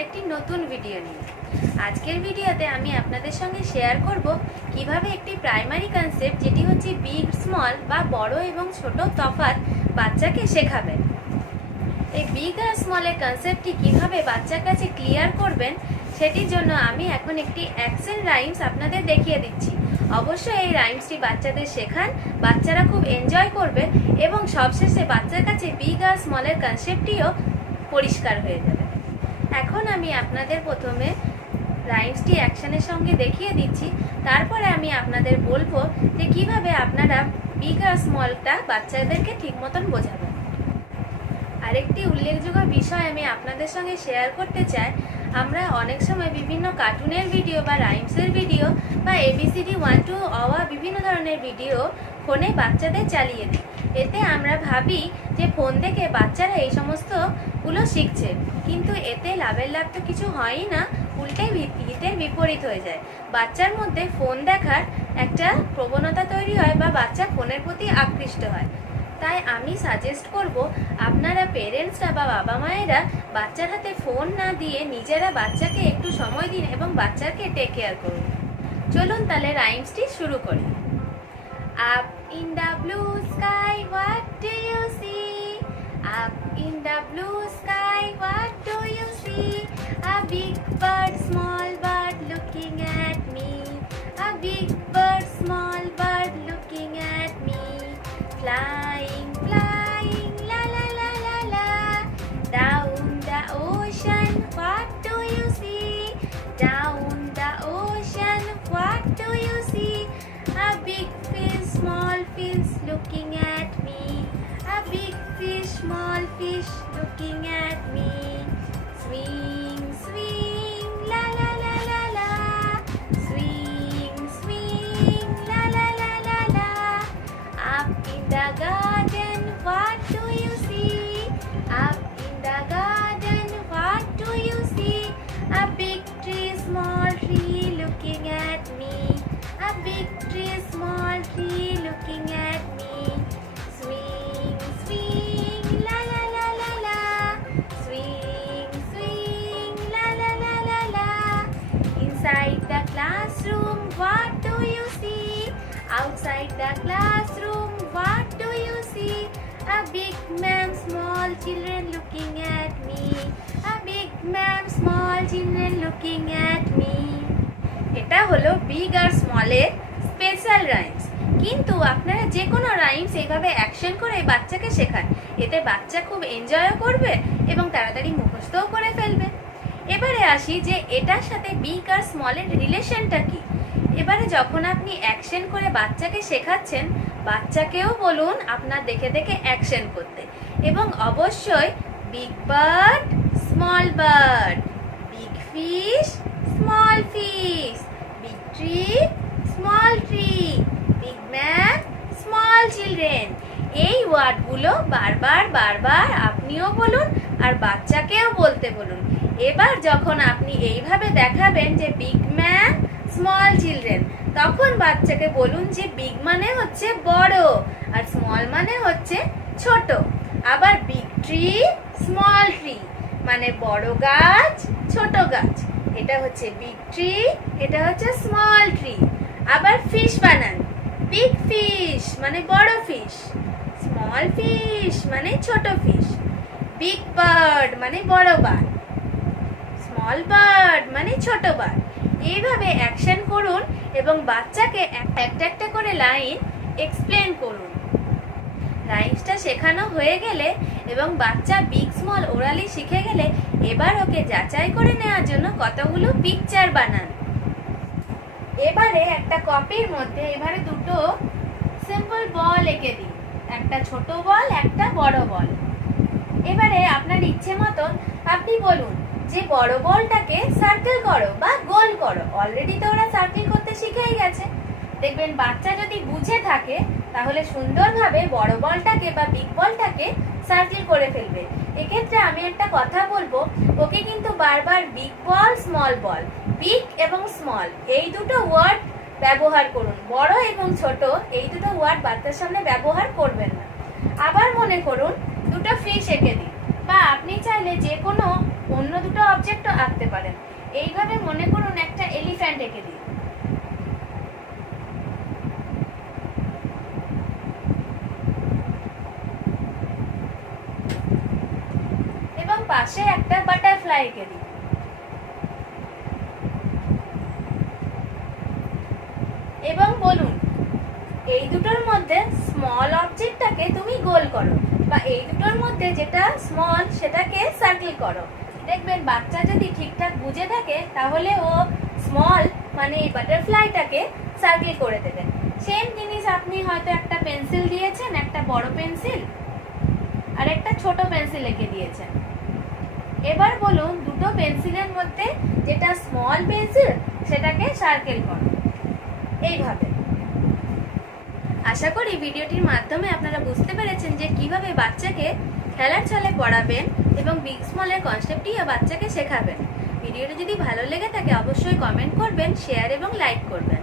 আরেকটি নতুন ভিডিও নিয়ে। আজকের ভিডিওতে আমি আপনাদের সঙ্গে শেয়ার করব কীভাবে একটি প্রাইমারি কনসেপ্ট যেটি হচ্ছে বিগ স্মল বা বড় এবং ছোট তফাৎ বাচ্চাকে শেখাবেন এই বিগ আর স্মলের কনসেপ্টটি কীভাবে বাচ্চার কাছে ক্লিয়ার করবেন, সেটির জন্য আমি এখন একটি অ্যাকশন রাইমস আপনাদের দেখিয়ে দিচ্ছি। অবশ্যই এই রাইমসটি বাচ্চাদের শেখান, বাচ্চারা খুব এনজয় করবে এবং সবশেষে বাচ্চার কাছে বিগ আর স্মলের কনসেপ্টটিও পরিষ্কার হয়ে যাবে। এখন আমি আপনাদের প্রথমে রাইমসটি অ্যাকশনের সঙ্গে দেখিয়ে দিচ্ছি। তারপরে আমি আপনাদের বলব যে কীভাবে আপনারা বিগ আর স্মলটা বাচ্চাদেরকে ঠিক মতন বোঝাবেন। আরেকটি উল্লেখযোগ্য বিষয় আমি আপনাদের সঙ্গে শেয়ার করতে চাই। আমরা অনেক সময় বিভিন্ন কার্টুনের ভিডিও বা রাইমসের ভিডিও বা এবিসিডি ওয়ান টু অওয়া বিভিন্ন ধরনের ভিডিও ফোনে বাচ্চাদের চালিয়ে দিই। এতে আমরা ভাবি যে ফোন থেকে বাচ্চারা এই সমস্তগুলো শিখছে। কিন্তু এতে লাভের লাভ তো কিছু হয়ই না, উল্টে হিতের বিপরীত হয়ে যায়। বাচ্চার মধ্যে ফোন দেখার একটা প্রবণতা তৈরি হয় বা বাচ্চা ফোনের প্রতি আকৃষ্ট হয়। তাই আমি সাজেস্ট করব, আপনারা পেরেন্টসরা বা বাবা মায়েরা বাচ্চার হাতে ফোন না দিয়ে নিজেরা বাচ্চাকে একটু সময় দিন এবং বাচ্চাকে টেক কেয়ার করুন। চলুন তাহলে রাইমসটি শুরু করি। Up in the blue sky, what do you see? Up in the blue sky, what do you see? A big bird, small bird looking at me. A big bird. Looking at me. A big fish, small fish looking at me. Swing, Outside the classroom, what do you see? A big man, small children looking at me. A big man, small children looking at me. এটা হলো big আর স্মলের special rhymes কিন্তু আপনারা যে কোনো rhymes এইভাবে action করে বাচ্চাকে শেখান এতে বাচ্চা খুব এনজয়ও করবে এবং তাড়াতাড়ি মুখস্থও করে ফেলবে এবারে আসি যে এটার সাথে বিগ আর স্মলের রিলেশনটা কি যখন আপনি অ্যাকশন করে বাচ্চাকে শেখাচ্ছেন, বাচ্চাকেও বলুন আপনার দেখে দেখে অ্যাকশন করতে। এবং অবশ্যই big bird small bird big fish small fish big tree small tree big man small children এই ওয়ার্ডগুলো বারবার বারবার আপনিও বলুন আর বাচ্চাকেও বলতে বলুন। এবার যখন আপনি এইভাবে দেখাবেন যে বিগ ম্যান স্মল চিলড্রেন তখন বাচ্চাকে বলুন যে বিগ মানে হচ্ছে বড় আর স্মল মানে হচ্ছে ছোট। আবার বিগ ট্রি স্মল ট্রি মানে বড় গাছ, ছোট গাছ। এটা হচ্ছে বিগ ট্রি এটা হচ্ছে স্মল ট্রি আবার ফিশ বানান। বিগ ফিশ মানে বড় ফিশ স্মল ফিশ মানে ছোট ফিশ বিগ বার্ড মানে বড় বার্ড স্মল বার্ড মানে ছোট বার্ড এইভাবে অ্যাকশন করুন এবং বাচ্চাকে এক- একটা একটা করে লাইন এক্সপ্লেন করুন। রাইমসটা শেখানো হয়ে গেলে এবং বাচ্চা বিগ স্মল ওরালি শিখে গেলে এবার ওকে যাচাই করে নেওয়ার জন্য কতগুলো পিকচার বানান। এবারে একটা কপির মধ্যে এবারে দুটো সিম্পল বল এঁকে দিন। একটা ছোট বল একটা বড় বল এবারে আপনার ইচ্ছে মতন আপনি বলুন যে বড় বলটাকে সার্কেল করো বা গোল করো। অলরেডি তো ওরা সার্কেল করতে শিখেই গেছে। দেখবেন বাচ্চা যদি বুঝে থাকে, তাহলে সুন্দরভাবে বড় বলটাকে বা বিগ বলটাকে সার্কেল করে ফেলবে। এক্ষেত্রে আমি একটা কথা বলব, ওকে কিন্তু বারবার big ball small ball big এবং স্মল এই দুটো ওয়ার্ড ব্যবহার করুন। বড় এবং ছোট, এই দুটো ওয়ার্ড বাচ্চার সামনে ব্যবহার করবেন না। আবার মনে করুন, দুটো ফিশ এঁকে দিন। বা আপনি চাইলে যে কোনো অন্য দুটো অবজেক্টও আঁকতে পারেন। এইভাবে মনে করুন একটা এলিফ্যান্ট এঁকে দিন এবং পাশে একটা বাটারফ্লাই এঁকে দিন এবং বলুন, এই দুটোর মধ্যে স্মল অবজেক্টটাকে তুমি গোল করো। বা এই দুটোর মধ্যে যেটা স্মল সেটাকে সার্কেল করো। দেখবেন বাচ্চা যদি ঠিকঠাক বুঝে থাকে, তাহলে ও স্মল মানে এই বাটারফ্লাইটাকে সার্কেল করে দেবে। সেম জিনিস আপনি হয়তো একটা পেন্সিল দিয়েছেন, একটা বড় পেন্সিল আর একটা ছোট পেন্সিল এঁকে দিয়েছেন। এবার বলুন, দুটো পেন্সিলের মধ্যে যেটা স্মল পেন্সিল সেটাকে সার্কেল করো। এইভাবে। আশা করি ভিডিওটির মাধ্যমে আপনারা বুঝতে পেরেছেন যে কীভাবে বাচ্চাকে খেলার ছলে পড়াবেন এবং বিগ স্মলের কনসেপ্টটিও বাচ্চাকে শেখাবেন। ভিডিওটি যদি ভালো লেগে থাকে, অবশ্যই কমেন্ট করবেন শেয়ার এবং লাইক করবেন।